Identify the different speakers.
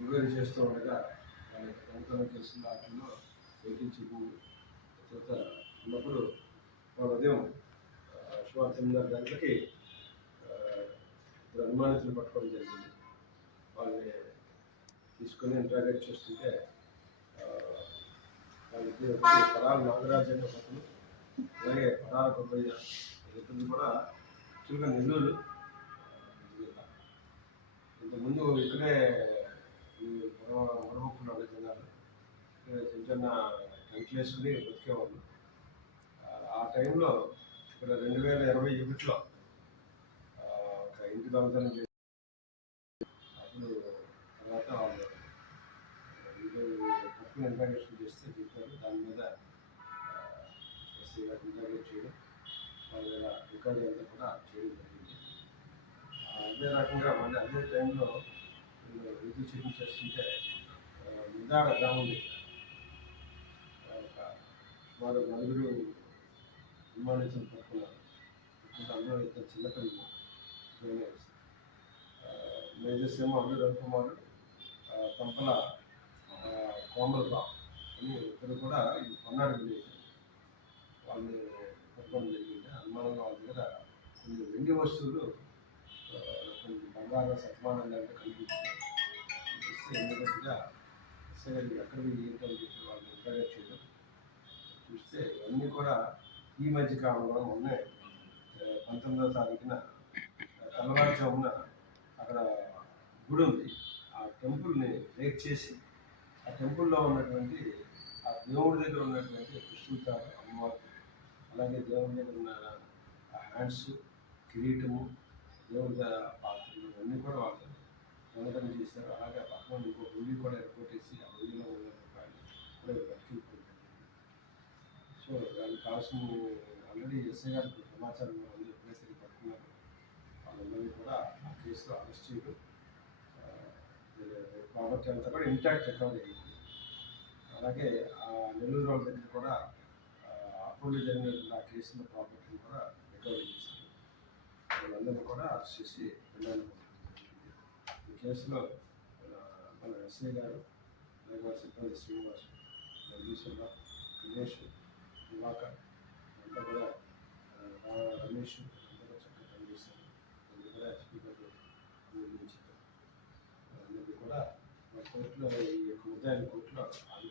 Speaker 1: Enquiry చేస్తూ ఉండగా వాళ్ళ యొక్క దొంగతనం చేస్తున్న వాటిలో ఎక్కించి తర్వాత ఉన్నప్పుడు వాళ్ళ ఉదయం ఆ, సుమారు తొమ్మిదిన్నర గంటలకి ఇద్దరు అనుమానితులు పట్టుకోవడం జరిగింది. వాళ్ళని తీసుకొని ఇంట్రాగేట్ చేస్తుంటే ఆ, వాళ్ళకి ఒకటి పరాల నాగరాజు అలాగే పరాల కొబ్బయ్య ఇద్దరు కూడా యాక్చువల్గా నెల్లూరు ఇంతకుముందు ఇక్కడే గొడవకున్నాడు జనాలు చిన్న చిన్న టెంట్లు బతికేవాళ్ళు ఆ, టైంలో ఇక్కడ రెండు వేల ఇరవై ఒకటిలో ఒక ఇంటి దొంగతనం చేసి అప్పుడు తర్వాత వాళ్ళు బుక్ని తప్పుని చేస్తే చెప్పారు దాని మీద ఎస్ఐ గారు చేయడం వాళ్ళ మీద రికార్డు అంతా కూడా చేయడం జరిగింది అదే రకంగా మళ్ళీ అదే టైంలో వీళ్ళు విద్యుత్ చెకింగ్ చేస్తుంటే ఆ, ముద్దాడ గ్రామం దగ్గర నలుగురు విమానించిన పట్టుకున్నారు ఇప్పుడు అందులో ఇద్దరు చిన్నపిల్లలు జూనియర్స్ మేజర్స్ ఏమో అల్లు రవికుమార్ పంపల కోమలరావు అని ఇద్దరు కూడా ఇది పన్నాడు విలేజ్ వాళ్ళని పట్టుకోవడం జరిగింది అనుమానంగా వాళ్ళ దగ్గర కొన్ని వెండి వస్తువులు కొన్ని బంగారం సత్మానాలు అంటే కనిపించింది. చూస్తే ఇమ్మీడియట్గా ఎక్కడ ఏంటని చెప్పి వాళ్ళని ఇంటర్వ్యూ చేయడం. చూస్తే ఇవన్నీ కూడా ఈ మధ్య కాలంలో మొన్నే పంతొమ్మిదవ తారీఖున ఆ, తెల్లవారుజామున అక్కడ గుడి ఉంది. ఆ టెంపుల్ని బ్రేక్ చేసి ఆ టెంపుల్లో ఉన్నటువంటి ఆ దేవుడి దగ్గర ఉన్నటువంటి పుష్పతారు అమ్మవారు అలాగే దేవుడి దగ్గర ఉన్న ఆ హ్యాండ్స్ కిరీటము దేవుడి పాత్రలు ఇవన్నీ కూడా వాళ్ళు దొంగతనం చేశారు అలాగే పక్కన ఇంకో హుండీ కూడా ఏర్పట్టేసి ఆ హుండీలో రూపాయలు కూడా సో దానికి కావాల్సిన ఆల్రెడీ ఎస్ఐ గారికి సమాచారం ఉంది. ఎప్పుడైతే పట్టుకున్నారు వాళ్ళందరినీ కూడా ఆ కేసులో అరెస్ట్ చేయడం ప్రాపర్టీ అంతా కూడా ఇంటాక్ట్ రికవరీ అయింది అలాగే ఆ నెల్లూరు వాళ్ళ దగ్గర కూడా అప్పుడు జరిగిన ఆ కేసులో ప్రాపర్టీని కూడా రికవరీ చేశారు. వాళ్ళందరినీ కూడా అరెస్ట్ చేసి రిమాండ్ కేసులో మన ఎస్ఐ గారు అలాగే వాళ్ళ సిబ్బంది శ్రీనివాస్ ఈశ్వరరావు గణేష్ దివాకర్ అంతా కూడా రమేష్ అంతా కూడా చక్కగా పనిచేశారు అందరూ కూడా ఎస్పీ అభినందించారు అందరికీ కూడా మా కోర్టులో ఈ యొక్క ఉదయాన్ని కోర్టులో ఆధిపత్యం